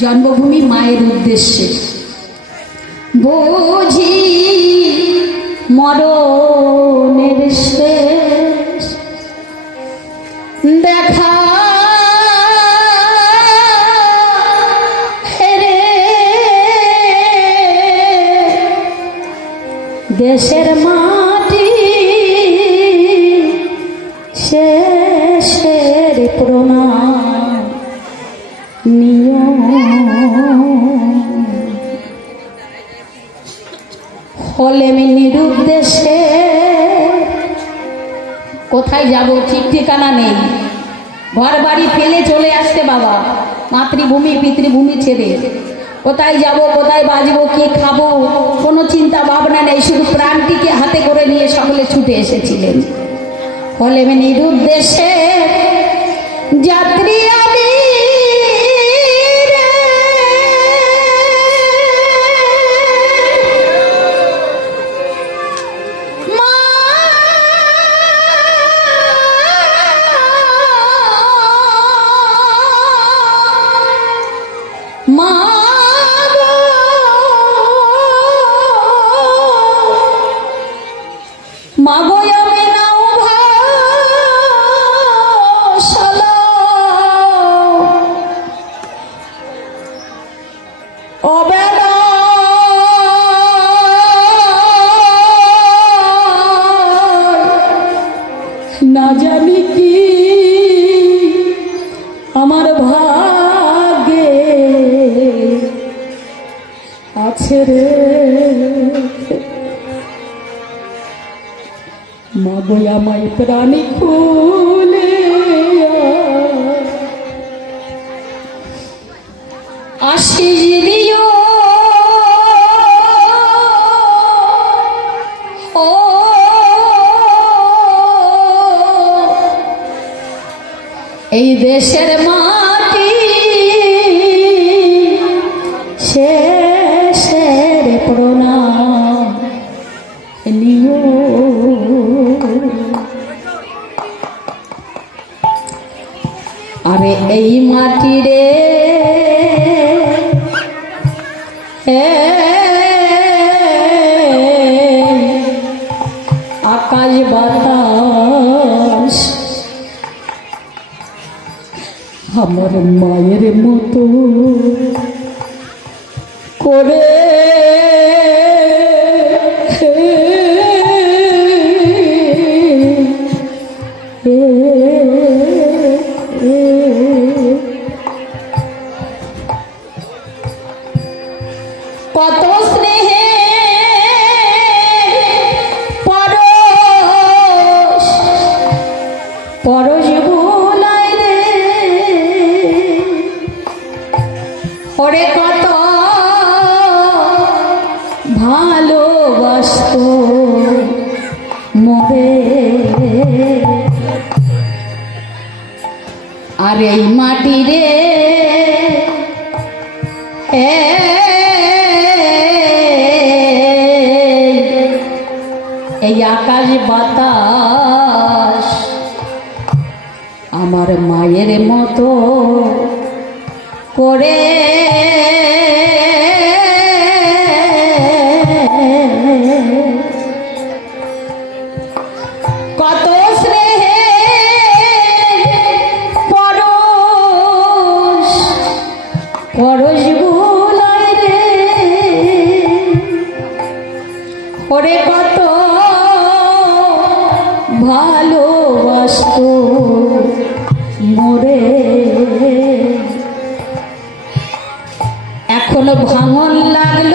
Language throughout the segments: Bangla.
জন্মভূমি মায়ের উদ্দেশ্যে। বুঝি মরণের শেষ। দেখা দেশের মাটি শেষের প্রণাম। হলে নিরুদ্দেশে। কোথায় যাব? ঠিক ঠিকানা নেই। ঘর বাড়ি ফেলে চলে আসতে বাবা। মাতৃভূমি, পিতৃভূমি ছেড়ে। কোথায় যাব? কোথায় বাজবো কি খাব? কোনো চিন্তা ভাবনা নেই। শুধু প্রাণটিকে হাতে করে নিয়ে সকলে ছুটে এসেছিলেন। হলে নিরুদ্দেশে। যাত্রী আমি রে। মা বই আমায় প্রাণী খুলে ও। এই দেশের মাটি আরে এই মাটি রে আকাশ বাতাস আমার মায়ের মতো করে এই মাটি এই আকাশ বাতাস আমার মায়ের মতো করে ভালোবাসত মোরে। এখনও ভাঙন লাগল।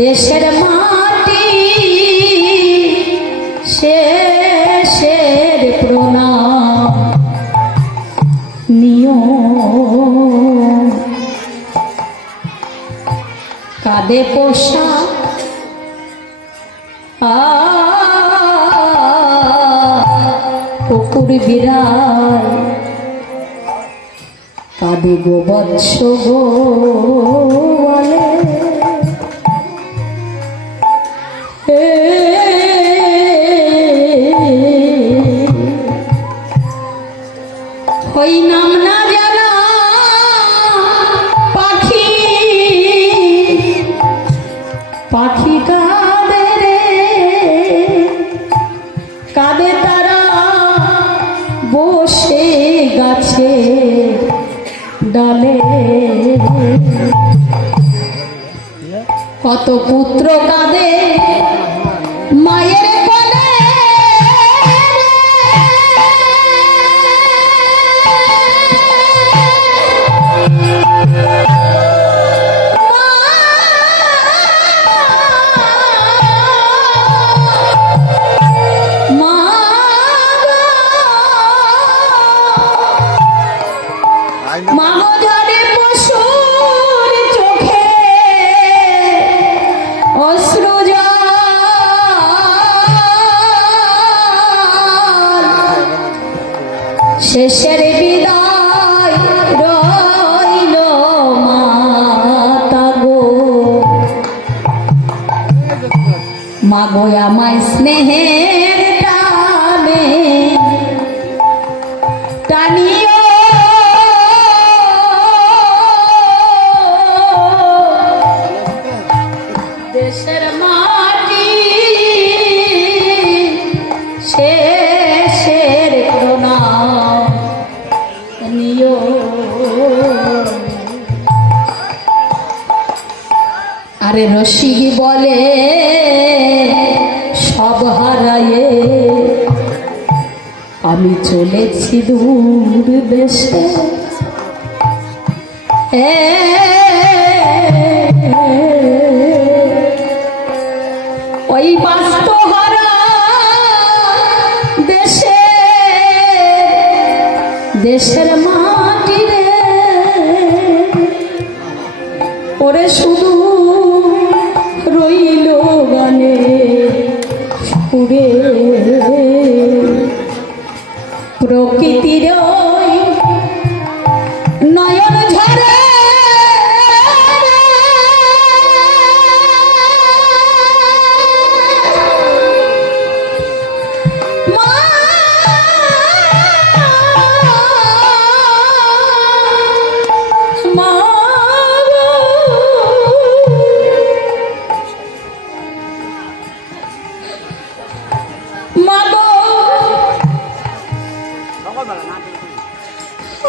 দেশের মাটি শেষের প্রণাম নিয় কাঁদে পোষা কুকুর বিড়াল কাঁদে গোবৎস গোয়ালে না পাখি। পাখি তারা বসে গাছে ডালে। কত পুত্র কাঁদে শেষের বিদায় রইল মাতা গো। মাগো আমায় স্নেহের রসিক বলে, সব হারায়ে। আমি চলেছি দূর দেশে। ওই দেশে, দেশের মাটি রে ওরে শুধু রইল প্রকৃতির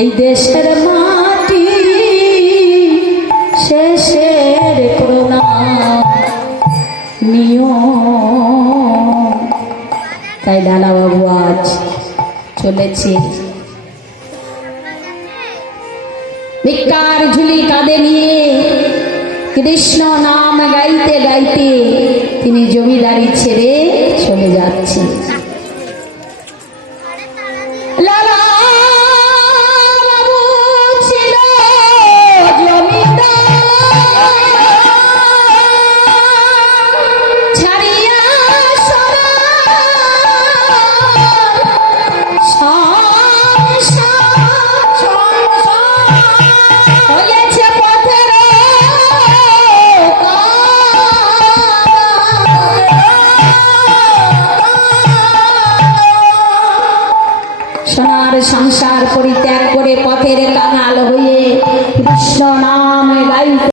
এই দেশের মাটি শেষের প্রণাম নিয় তাই দাদাবাবু আজ চলেছে। ভিক্ষার ঝুলি কাঁধে নিয়ে কৃষ্ণ নাম গাইতে গাইতে তিনি জমিদারি ছেড়ে চলে যাচ্ছেন।